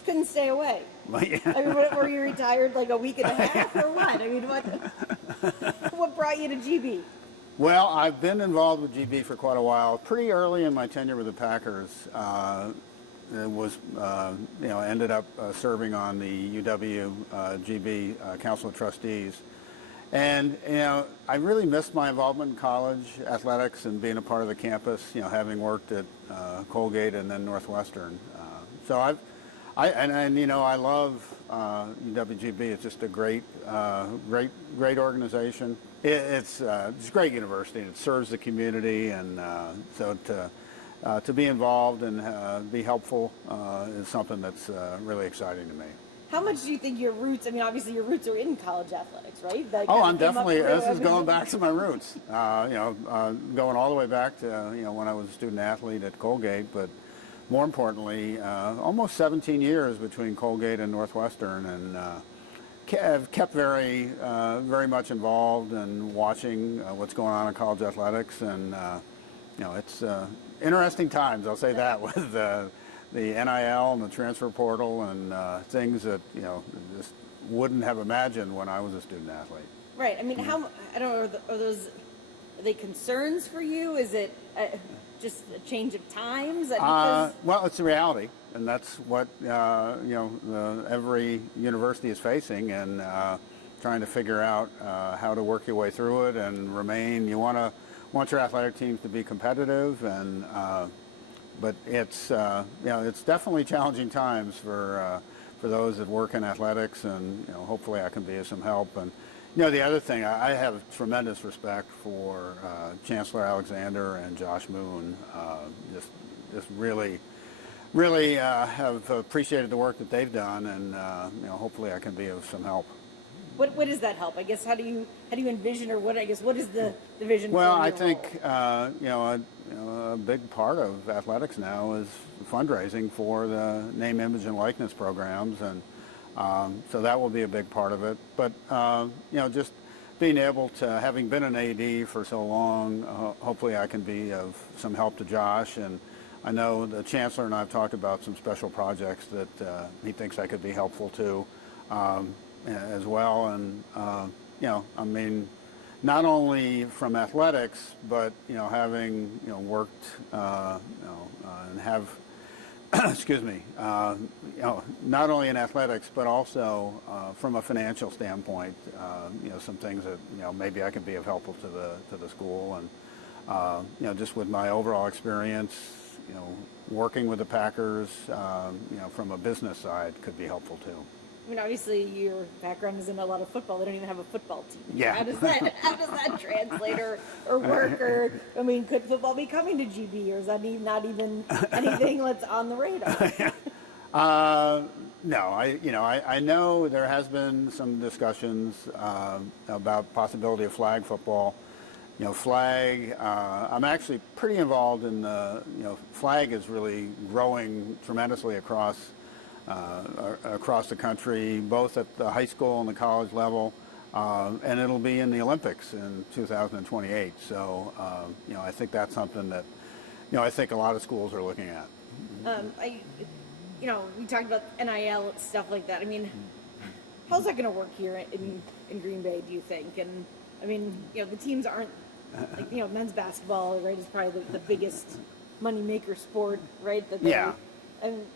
just couldn't stay away. Well, yeah. I mean, were you retired like a week and a half or what? I mean, what brought you to GB? Well, I've been involved with GB for quite a while. Pretty early in my tenure with the Packers, ended up serving on the UW-GB Council of Trustees. And, I really missed my involvement in college athletics and being a part of the campus, having worked at Colgate and then Northwestern. So I love UW-GB. It's just a great organization. It's a great university. It serves the community, and so to be involved and be helpful is something that's really exciing to me. How much do you think your roots, I mean, obviously your roots are in college athletics, right? I'm definitely, this is going back to my roots, going all the way back to, when I was a student athlete at Colgate, but more importantly, almost 17 years between Colgate and Northwestern, and have kept very much involved in watching what's going on in college athletics, and, it's interesting times, I'll say that, with the NIL and the transfer portal and things that, just wouldn't have imagined when I was a student athlete. Right. I mean, I don't know, are they concerns for you? Is it just a change of times? Well, it's a reality, and that's what, every university is facing, and trying to figure out how to work your way through it and remain. You want your athletic teams to be competitive, and but it's it's definitely challenging times for those that work in athletics, and hopefully I can be of some help. And the other thing, I have tremendous respect for Chancellor Alexander and Josh Moon. Just really have appreciated the work that they've done, and hopefully I can be of some help. What does that help? I guess how do you envision, or what is the vision? Well, for I think a big part of athletics now is fundraising for the name, image, and likeness programs, and so that will be a big part of it. But just being able to, having been an AD for so long, hopefully I can be of some help to Josh. And I know the Chancellor and I have talked about some special projects that he thinks I could be helpful to. As well, and I mean, not only from athletics, but having worked and have excuse me, not only in athletics, but also from a financial standpoint, some things that maybe I could be of helpful to the school, and just with my overall experience, working with the Packers, from a business side could be helpful too. I mean, obviously, your background is in a lot of football. They don't even have a football team. Yeah. How does that translate or work? Or, I mean, could football be coming to GB, or is that not even anything that's on the radar? No, I know there has been some discussions about possibility of flag football. Flag, I'm actually pretty involved in flag is really growing tremendously across the country, both at the high school and the college level, and it'll be in the Olympics in 2028. So, I think that's something that, I think a lot of schools are looking at. We talked about NIL, stuff like that. I mean, how's that going to work here in Green Bay, do you think? And, I mean, the teams aren't, men's basketball, right, is probably the biggest money-maker sport, right? Yeah. And,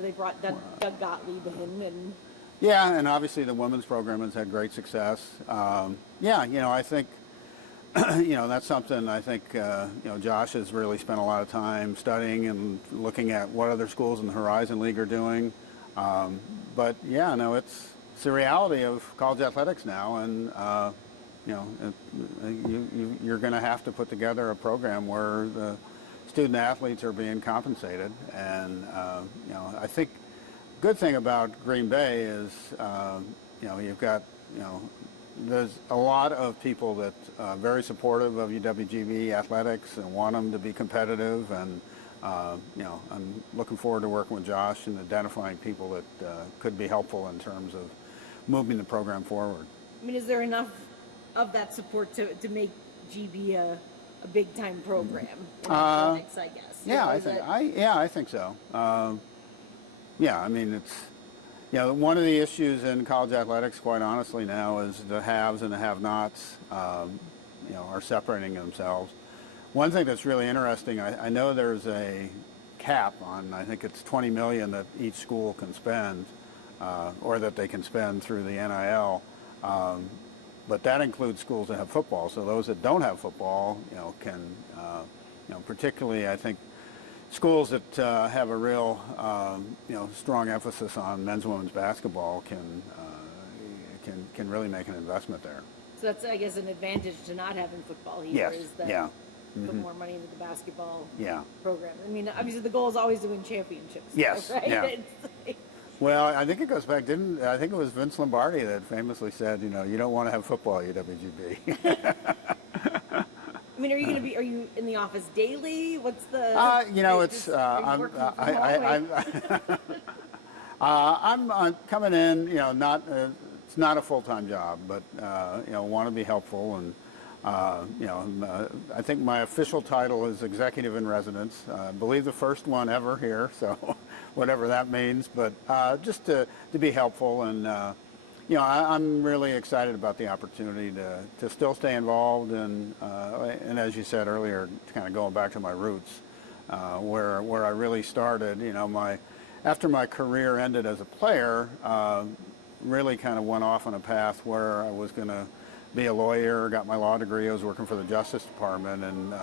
they brought Doug Gottlieb in, and yeah, and obviously the women's program has had great success. I think that's something I think Josh has really spent a lot of time studying and looking at what other schools in the Horizon League are doing. But it's the reality of college athletics now, and you're going to have to put together a program where the student athletes are being compensated, and I think good thing about Green Bay is you've got there's a lot of people that are very supportive of UW-GB athletics and want them to be competitive, and I'm looking forward to working with Josh and identifying people that could be helpful in terms of moving the program forward. I mean, is there enough of that support to make GB a big time program in athletics, I guess? Yeah, I think so. Yeah, I mean, it's, one of the issues in college athletics, quite honestly, now is the haves and the have-nots, are separating themselves. One thing that's really interesting, I know there's a cap on, I think it's 20 million that each school can spend, or that they can spend through the NIL. But that includes schools that have football. So those that don't have football, can, particularly, I think, schools that have a real, strong emphasis on men's and women's basketball can really make an investment there. So that's, I guess, an advantage to not having football here. Yes. Is that Yeah. put more money into the basketball Yeah. program. I mean, obviously the goal is always to win championships. Yes. Right? Yeah. It's like, Well, I think it goes back. I think it was Vince Lombardi that famously said, you don't want to have football at UWGB. I mean, are you in the office daily? What's the? It's I'm coming in. It's not a full-time job, but want to be helpful, and I think my official title is executive in residence. I believe the first one ever here, so whatever that means. But just to be helpful, and I'm really excited about the opportunity to still stay involved, and as you said earlier, kind of going back to my roots, where I really started. After my career ended as a player, really kind of went off on a path where I was going to be a lawyer, got my law degree. I was working for the Justice Department, and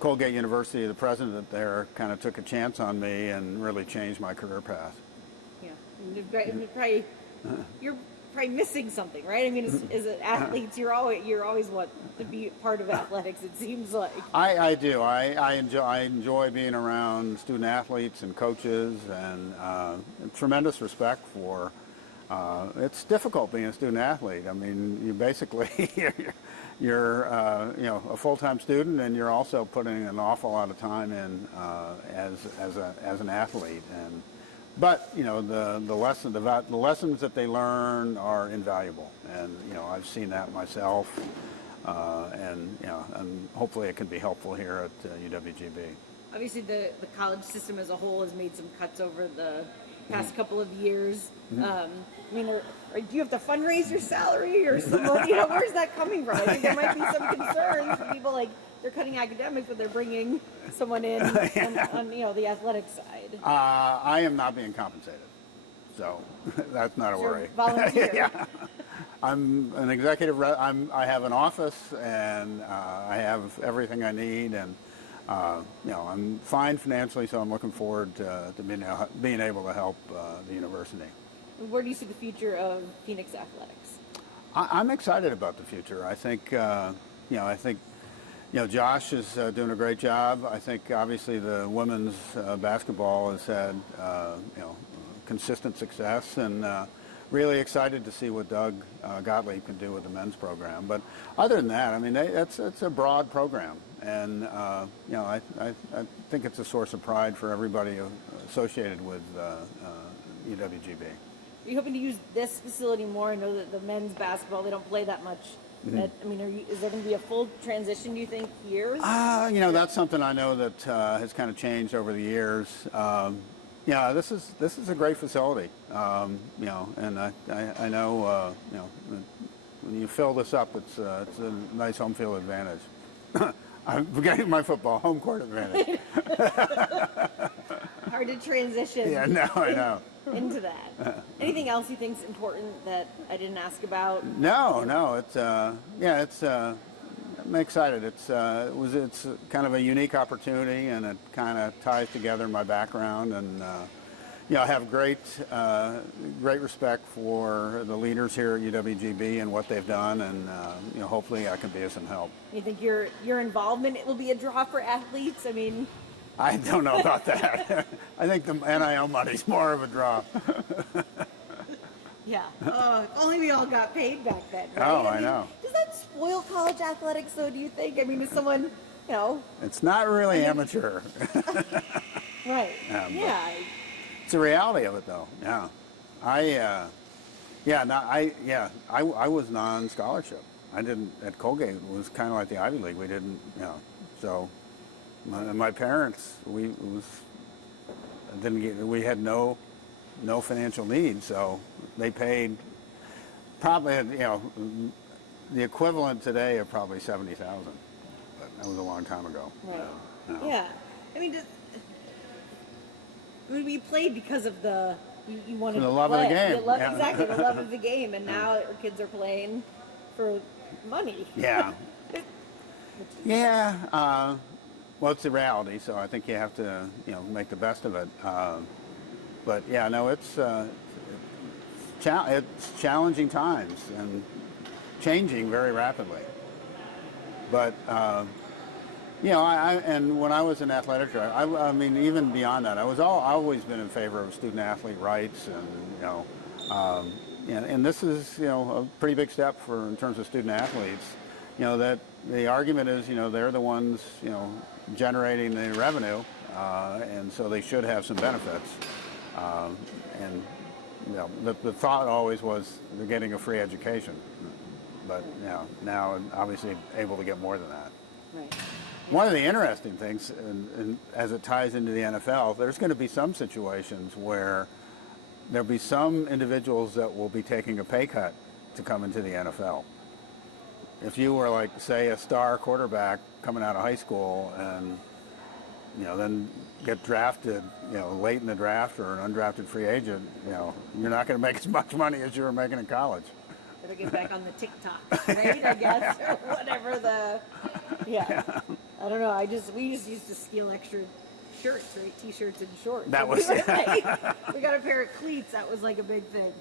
Colgate University, the president there, kind of took a chance on me and really changed my career path. Yeah, you're probably missing something, right? I mean, as athletes, you're always want to be part of athletics. It seems like. I do. I enjoy being around student athletes and coaches, and tremendous respect for. It's difficult being a student athlete. I mean, you basically you're a full-time student, and you're also putting an awful lot of time in as an athlete. But the lessons that they learn are invaluable, and I've seen that myself, and hopefully it can be helpful here at UWGB. Obviously, the college system as a whole has made some cuts over the past couple of years. I mean, do you have to fundraise your salary or something? Where's that coming from? I think there might be some concerns for people, like they're cutting academics, but they're bringing someone in on the athletic side. I am not being compensated, so that's not a worry. Volunteer. Yeah. I'm an executive. I have an office, and I have everything I need, and I'm fine financially, so I'm looking forward to being able to help the university. Where do you see the future of Phoenix athletics? I'm excited about the future. I think Josh is doing a great job. I think obviously the women's basketball has had consistent success, and really excited to see what Doug Gottlieb can do with the men's program. But other than that, I mean, it's a broad program, and I think it's a source of pride for everybody associated with UWGB. Are you hoping to use this facility more? I know that the men's basketball, they don't play that much. Is there going to be a full transition, do you think, here? That's something I know that has kind of changed over the years. This is a great facility. And I know, when you fill this up, it's a nice home field advantage. I'm forgetting my football home court advantage. Hard to transition. Yeah, no, I know. Into that. Anything else you think is important that I didn't ask about? No. It's I'm excited. It's kind of a unique opportunity, and it kind of ties together my background, and I have great respect for the leaders here at UWGB and what they've done, and hopefully I can be of some help. You think your involvement will be a draw for athletes? I mean. I don't know about that. I think the NIL money's more of a draw. Yeah. If only we all got paid back then. Right? Oh, I know. Does that spoil college athletics, though, do you think? I mean, is someone, It's not really amateur. Right. Yeah. It's the reality of it, though. Yeah. I was non-scholarship. I didn't, at Colgate, it was kind of like the Ivy League. We didn't, so... My parents, we had no financial needs, so they paid probably, the equivalent today of probably 70,000. But that was a long time ago. Right. No. Yeah. I mean, we played because of you wanted For the to love of the play. game. Yeah. Exactly, the love of the game, and now our kids are playing for money. Yeah. Yeah. Well, it's the reality, so I think you have to, make the best of it. But yeah, no, it's challenging times and changing very rapidly. But and when I was an athletic director, I mean, even beyond that, I've always been in favor of student athlete rights, and and this is a pretty big step in terms of student athletes. That the argument is they're the ones generating the revenue, and so they should have some benefits. And the thought always was they're getting a free education, but now obviously able to get more than that. Right. One of the interesting things, and as it ties into the NFL, there's going to be some situations where there'll be some individuals that will be taking a pay cut to come into the NFL. If you were, like, say, a star quarterback coming out of high school and then get drafted late in the draft, or an undrafted free agent, you're not going to make as much money as you were making in college. Better get back on the TikTok, right? I guess, or whatever yeah. I don't know. We just used to steal extra shirts, right? T-shirts and shorts. That was we got a pair of cleats. That was like a big thing.